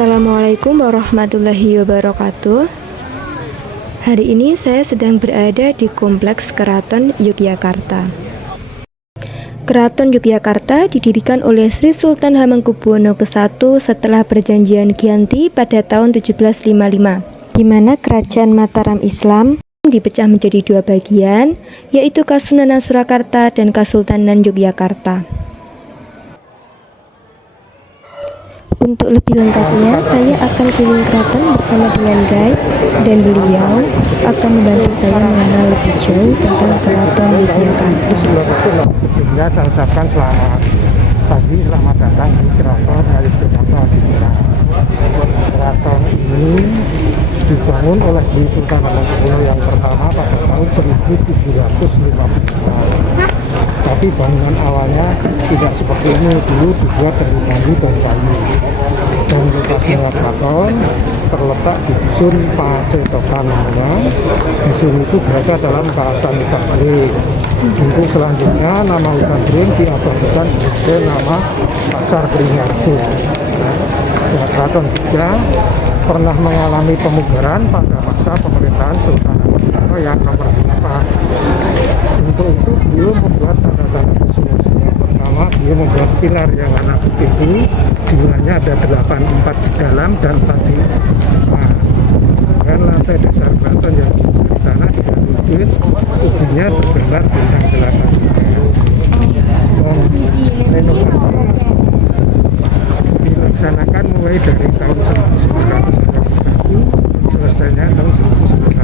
Assalamualaikum warahmatullahi wabarakatuh. Hari ini saya sedang berada di Kompleks Keraton Yogyakarta. Keraton Yogyakarta didirikan oleh Sri Sultan Hamengkubuwono ke-1 setelah perjanjian Giyanti pada tahun 1755, di mana Kerajaan Mataram Islam dipecah menjadi dua bagian, yaitu Kasunanan Surakarta dan Kasultanan Yogyakarta. Untuk lebih lengkapnya, saya akan keliling keraton bersama dengan guide dan beliau akan membantu saya mengenal lebih jauh tentang Keraton Yogyakarta. Sebelumnya saya ucapkan selamat pagi, selamat datang di Keraton Yogyakarta. Keraton ini dibangun oleh Sri Sultan Hamengkubuwono yang pertama pada tahun 1750. Tapi bangunan awalnya tidak seperti ini, dulu dibuat dari bambu dan kayu. Dan lokasi keraton terletak di dusun Pacetokan namanya. Dusun itu berada dalam kawasan hutan kering. Untuk selanjutnya nama hutan kering diabadikan sebagai nama Pasar Beringharjo. Keraton juga pernah mengalami pemugaran pada masa pemerintahan Sultan Hamengkubuwono yang nomor 8. Untuk itu beliau membuat tanda-tanda khusus. Pertama, beliau membuat pilar yang warna putih, jumlahnya ada 84 di dalam dan 4 di luar. Dan lantai dasar keraton yang di sana diganti ubinya bergambar bintang 8. Renovasi dilaksanakan mulai dari tahun 1921, selesainya tahun 1934.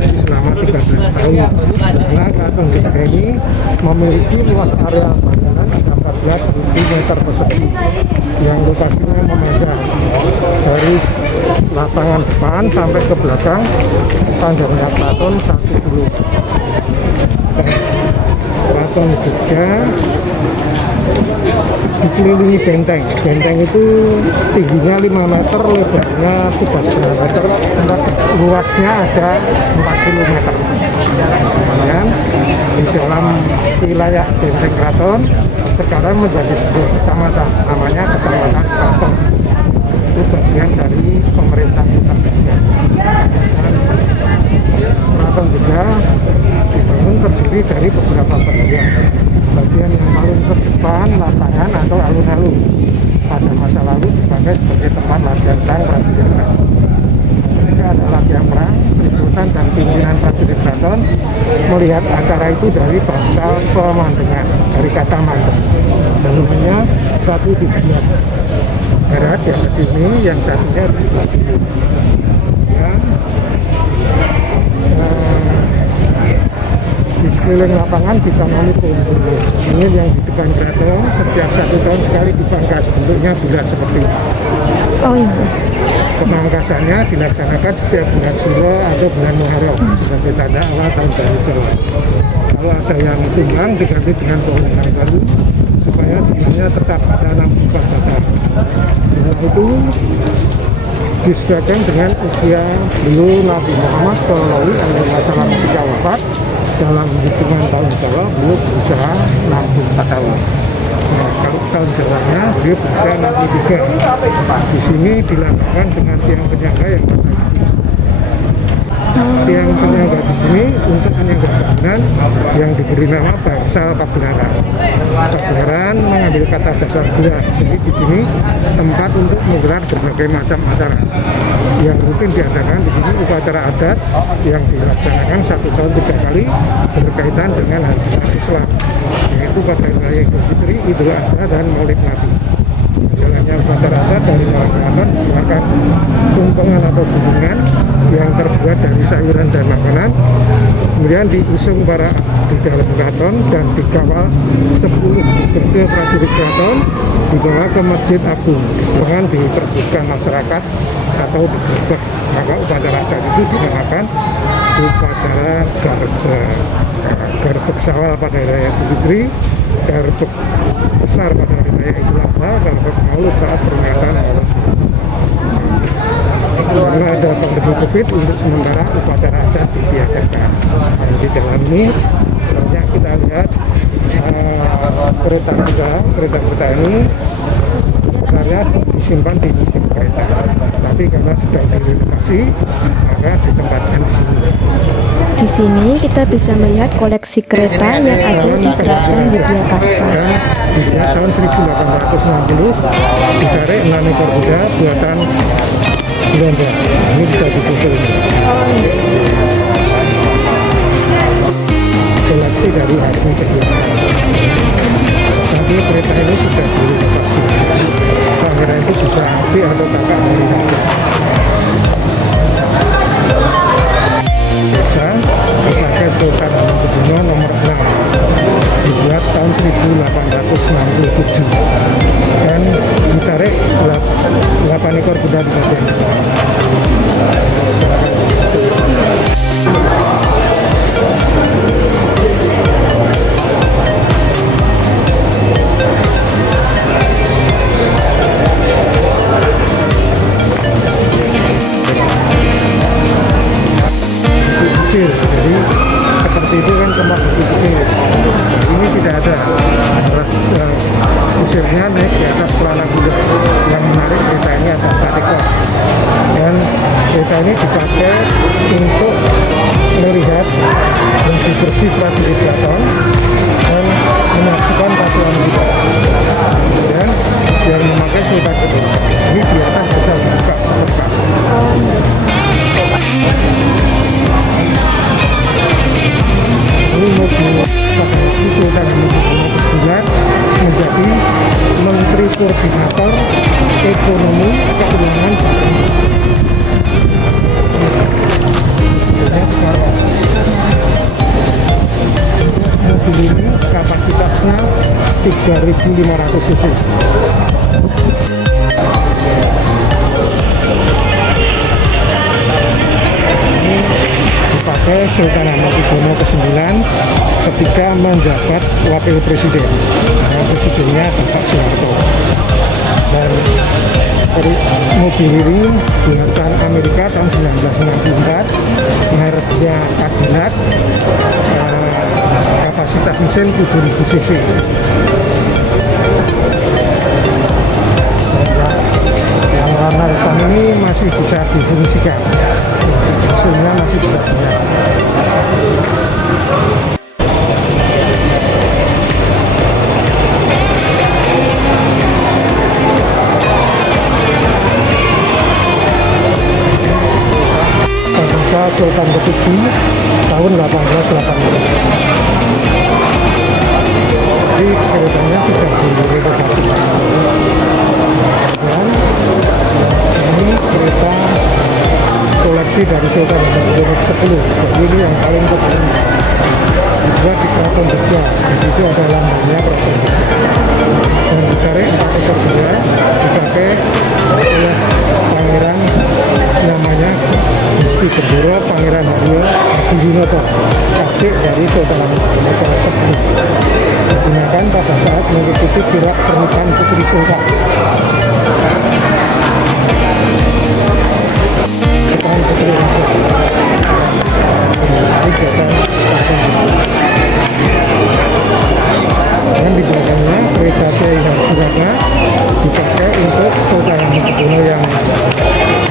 Jadi selama 13 tahun. Karena keraton kita ini memiliki luas area bangunan 14.000 meter persegi yang lokasinya memanjang dari lapangan depan sampai ke belakang. Panjangnya keraton 1 km. Keraton juga dikelilingi benteng. Benteng itu tingginya 5 meter, lebarnya 3,5 meter, luasnya ada 4 km. Kemudian di dalam wilayah benteng keraton sekarang menjadi sebuah kecamatan, namanya Kecamatan Keraton. Itu bagian dari pemerintah kota. Dan keraton juga dibangun terdiri dari beberapa bagian. Bagian yang paling ke depan lapangan atau alun-alun pada masa lalu dipakai sebagai tempat latihan perang prajurit keraton. Ketika ada latihan perang, Sri Sultan dan pimpinan prajurit keraton melihat acara itu dari bangsal pemandangan, dari kata mandeng. Bangunannya satu di sebelah barat yang ke sini, yang satunya di sebelah kiri. Di sekeliling lapangan ditanami pohon-pohon. Ini yang di depan keraton setiap 1 tahun sekali dipangkas, bentuknya bulat seperti ini. Oh iya. Pemangkasannya dilaksanakan setiap bulan Suro atau bulan Muharram sebagai tanda awal tahun baru Jawa. Kalau ada yang tumbang diganti dengan pohon yang baru supaya jumlahnya tetap ada 64 batang. Setelah itu disesuaikan dengan usia beliau Nabi Muhammad SAW ketika wafat. Dalam hitungan tahun Jawa beliau berusaha 64 tahun. Nah, kalau tahun Jawanya beliau berusaha 63. Di sini dilakukan dengan tiang penyangga yang warna hijau. Tiang penyangga di sini untuk penyangga bangunan yang diberi nama bangsal pagelaran. Pagelaran mengambil kata dasar gelar. Jadi di sini tempat untuk menggelar berbagai macam acara yang rutin diadakan. Di sini upacara adat yang dilaksanakan 1 tahun 3 kali berkaitan dengan hari Islam, yaitu pada hari Idul Fitri, Idul Adha, dan Maulid Nabi. Jalannya upacara adat dari keraton menggunakan tumpengan atau gunungan yang terbuat dari sayuran dan makanan, kemudian diusung para di dalam keraton dan dikawal 10 berdil prajurit keraton dibawa ke Masjid Agung dengan diperbutkan masyarakat atau digerebek. Maka upacara adat itu dinamakan upacara garbek sawal pada hari Idul Fitri, garbek besar pada hari raya Idul Adha, garbek maulud saat peringatan maulud. Karena ada pandemi Covid, untuk sementara upacara adat ditiadakan. Dan di dalam ini banyak kita lihat kereta ini biasanya disimpan di museum kereta, tapi karena sedang direnovasi maka ditempatkan di sini. Di sini kita bisa melihat koleksi kereta yang ada di Keraton Yogyakarta. Dan di tahun 1860 ditarik 6 ekor kuda buatan Belanda. Ini bisa difoto ini. Koleksi dari Harni Kegiatan. Tapi kereta ini sudah direnovasi. Pangeran itu bisa adik atau kakak dari raja. Biasa dipakai Sultan Hamengkubuwono nomor 6, dibuat tahun 1867 dan ditarik 8 ekor kuda di bagian depan. Jadi seperti itu kan cuma buku kecil. Ini tidak ada. Kusirnya naik di atas pelana kuda. Yang menarik kereta ini ada 4 ekor. Dan kereta ini dipakai untuk melihat bersih bersih prajurit keraton dan menyaksikan pacuan kita. Dan yang memakai sultan kedua. Ini di atas bisa dibuka. Ini mobil Sultan Hamengkubuwono menjadi Menteri Koordinator Ekonomi Keuangan Badan. Mobil ini kapasitasnya 3.500 cc. Dipakai Sultan Hamengkubuwono ke-9 ketika menjabat wakil presiden. Nah, presidennya Bapak Soeharto. Dan mobil ini buatan Amerika tahun 1964, mereknya Cadillac, kapasitas mesin 7.000 cc. Yang warna hitam ini masih bisa difungsikan, mesinnya masih bisa dinyalakan. Sultan ke-7 tahun 1880. Jadi keretanya sudah direnovasi. Dan ini kereta koleksi dari Sultan Hamengkubuwono ke-10. Jadi ini yang paling terkenal. Dibuat di Keraton Jogja. Di situ ada lambangnya Keraton Jogja. Dan ditarik 4 ekor kuda dipakai oleh pangeran namanya Gusti Gendoro Pangeran Haryo Hadinoto, adik dari Sultan Hamengkubuwono ke-10. Digunakan pada saat mengikuti kirap pernikahan putri sultan. Pernikahan putri raja. Dan di belakangnya kereta Kiai Harsirata dipakai untuk Sultan Hamengkubuwono yang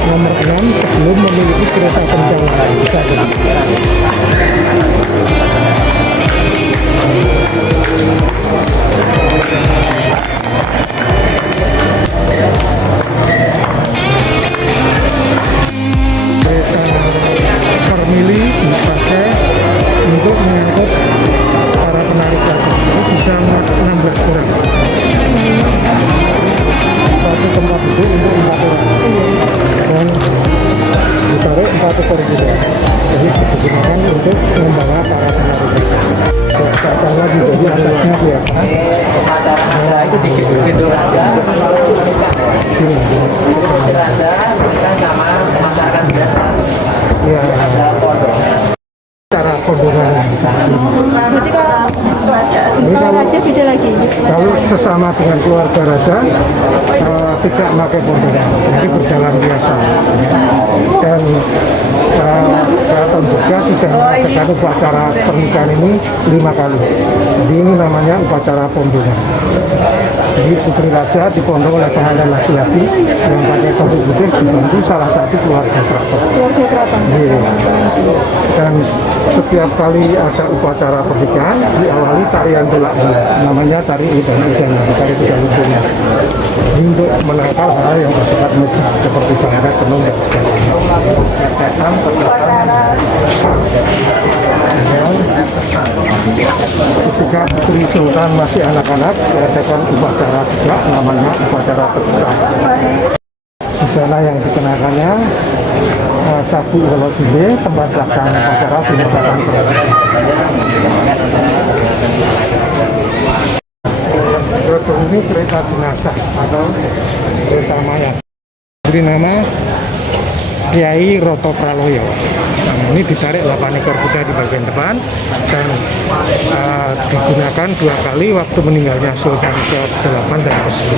nomor 6 sebelum memiliki kereta kencang saat ini. Kereta Permili dipakai untuk mengangkut para penarik lagu. Itu bisa 16 orang. Satu tempat duduk untuk 4 orang. Dan ditarik 4 ekor kuda. Jadi digunakan untuk membawa para penarik. Kelihatan lagi, jadi atasnya kelihatan. Nah, itu gitu aja. Sama masyarakat biasa. Ya. Cara pondongan. Berarti kalau raja beda lagi. Kalau sesama dengan keluarga raja tidak pakai pondongan, jadi berjalan biasa. Dan Keraton Jogja sudah mengadakan upacara pernikahan ini 5 kali. Jadi ini namanya upacara pondongan. Jadi Jadi putri raja dipondok oleh pengantin laki-laki yang pakai sabuk putih dibantu salah satu keluarga keraton. Keluarga keraton. Iya. Dan setiap kali ada upacara pernikahan diawali tarian tulak bulan, namanya tari udan-udan, tari udan-udan. Untuk menangkal hal yang bersifat magis seperti sangat penuh dan sebagainya. Ketika Putri Sultan masih anak-anak, diadakan upacara juga namanya upacara besar. Di sana yang dikenakannya sabu Wolodile, tempat pelaksanaan upacara dinyatakan berada. Kereta ini kereta jenazah atau kereta mayat. Beri nama Kiai Roto Praloyo. Nah, ini ditarik 8 ekor kuda di bagian depan dan digunakan 2 kali waktu meninggalnya Sultan ke-8 dan ke-9.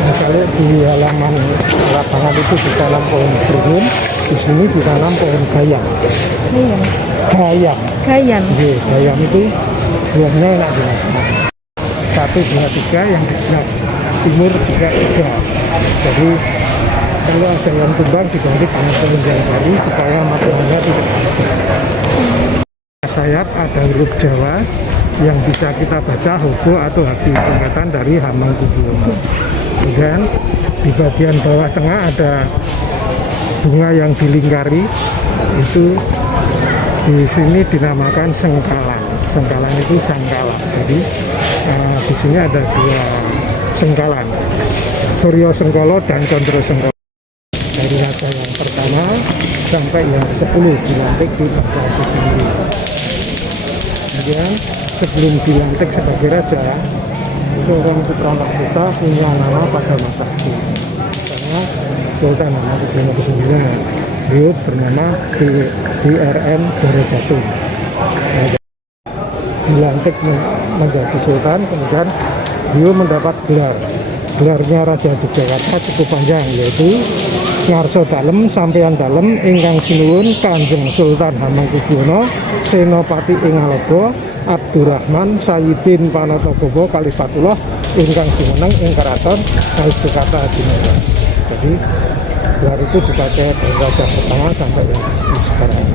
Misalnya di halaman lapangan itu ditanam pohon beringin, di sini ditanam pohon gayam. Gayam. Gayam. Gayam itu buahnya enak dimakan. 1, 2, 3, yang di sebelah timur juga 3. Jadi kalau ada yang tumbang diganti panas penunjang baru supaya materialnya tidak sayap. Ada huruf Jawa yang bisa kita baca Hobo atau hati singkatan dari Hamengkubuwono. Kemudian di bagian bawah tengah ada bunga yang dilingkari, itu di sini dinamakan sengkalan. Sengkalan itu sangkala. Jadi di sini ada 2 sengkalan, Suryo Sengkolo dan Condro Sengkolo. Dari raja yang pertama sampai yang ke-10 dilantik di Bangsa Sendiri. Kemudian sebelum dilantik sebagai raja, seorang putra mahkota punya nama pada masa itu. Karena Sultan Hamengkubuwono ke-9, beliau bernama DRM Doro. Dilantik menjadi sultan, kemudian beliau mendapat gelarnya Raja Yogyakarta cukup panjang, yaitu Ngarso Dalem Sampeyan Dalem ingkang sinuwun Kanjeng Sultan Hamengkubuwono Senopati ing Alogo Abdurrahman Sayyidin Panatagowo Kalifatullah ingkang jumeneng ing Keraton Yogyakarta Adinata. Jadi gelar itu dipakai dari raja pertama sampai yang ke-10 sekarang.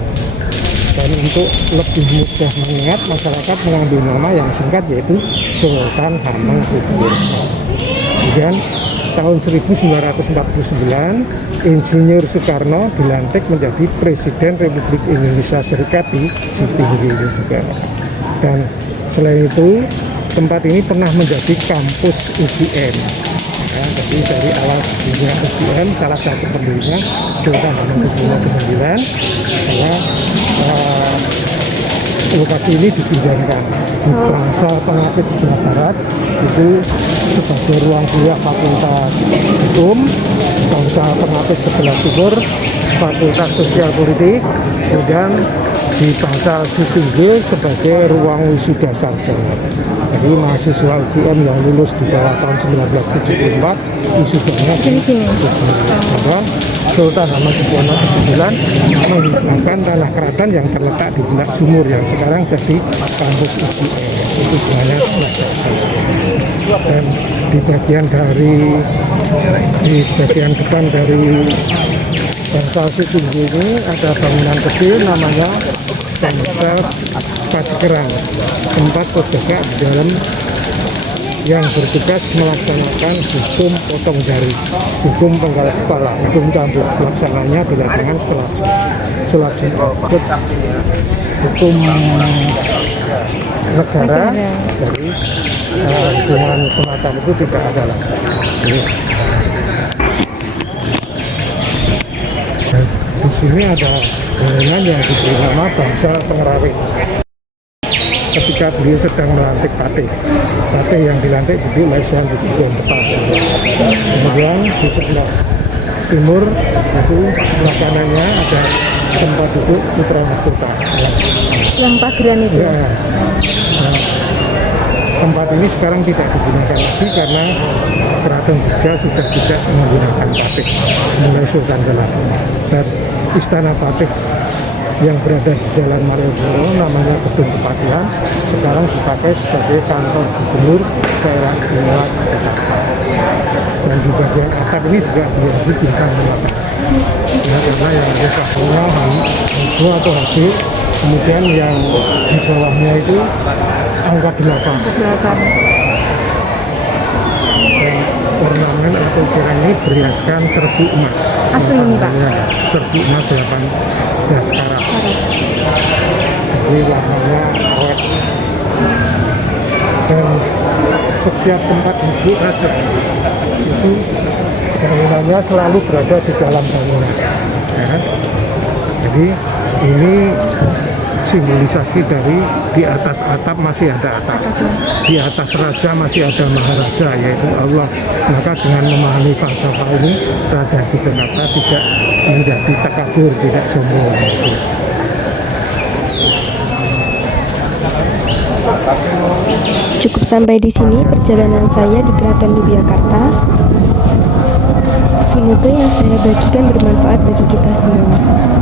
Dan untuk lebih mudah mengingat, masyarakat mengambil nama yang singkat yaitu Sultan Hamengkubuwono. Kemudian tahun 1949 Insinyur Soekarno dilantik menjadi Presiden Republik Indonesia Serikat di Sitinggi juga. Dan selain itu tempat ini pernah menjadi kampus UGM. Ya, jadi dari awal dunia UGM salah satu pendirinya Sultan Hamengkubuwono ke-9 karena lokasi ini dipinjamkan di Bangsa Pengapit sebelah barat itu sebagai ruang kuliah Fakultas Hukum, Bangsa Pengapit sebelah timur Fakultas Sosial Politik, kemudian di Bangsal Sitinggil sebagai ruang wisuda sarjana. Jadi mahasiswa UGM yang lulus di bawah tahun 1974 wisudanya di sini. Maka Sultan Hamengkubuwono ke-9 menghilangkan tanah keraton yang terletak di Bulak Sumur yang sekarang jadi kampus UGM. Itu semuanya dan di bagian depan dari Bangsal Sitinggil ini ada bangunan kecil namanya Bangsal Pacekerang, tempat penjaga di dalam yang bertugas melaksanakan hukum potong jari, hukum penggal kepala, hukum cambuk. Pelaksananya dilakukan setelah sholat Jumat. Hukum negara dari hukuman semacam itu tidak ada lagi. Di sini ada bangunan yang diberi nama Bangsal Pengerawit. Ketika beliau sedang melantik patih yang dilantik duduk oleh Sunan Kudus depan. Kemudian di sebelah timur itu sebelah kanannya ada tempat duduk putra mahkota. Yang pageran itu. Ya. Nah, tempat ini sekarang tidak digunakan lagi karena Keraton Jogja sudah tidak menggunakan patih mulai Sultan ke-8. Dan Istana Patih yang berada di Jalan Malioboro namanya Gedung Kepatihan, sekarang dipakai sebagai kantor gubernur daerah istimewa Yogyakarta. Dan di bagian atap ini juga dihiasi bintang 8. Ya, karena yang ada sampulnya H2 atau HB, kemudian yang di bawahnya itu angka 8. Dan ornamen atau ukiran ini berhiaskan serbu emas. Asli ini Pak? Ya, serbu emas 18 karat. Jadi warnanya awet. Dan setiap tempat duduk raja itu bangunannya selalu berada di dalam bangunan. Ya. Jadi ini simbolisasi dari di atas atap masih ada atap, di atas raja masih ada maharaja yaitu Allah. Maka dengan memahami falsafah ini, Raja Yogyakarta tidak menjadi takabur, tidak sombong. Cukup sampai di sini perjalanan saya di Keraton Yogyakarta. Semoga yang saya bagikan bermanfaat bagi kita semua.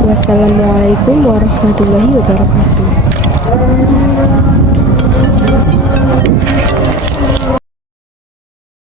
Wassalamualaikum warahmatullahi wabarakatuh.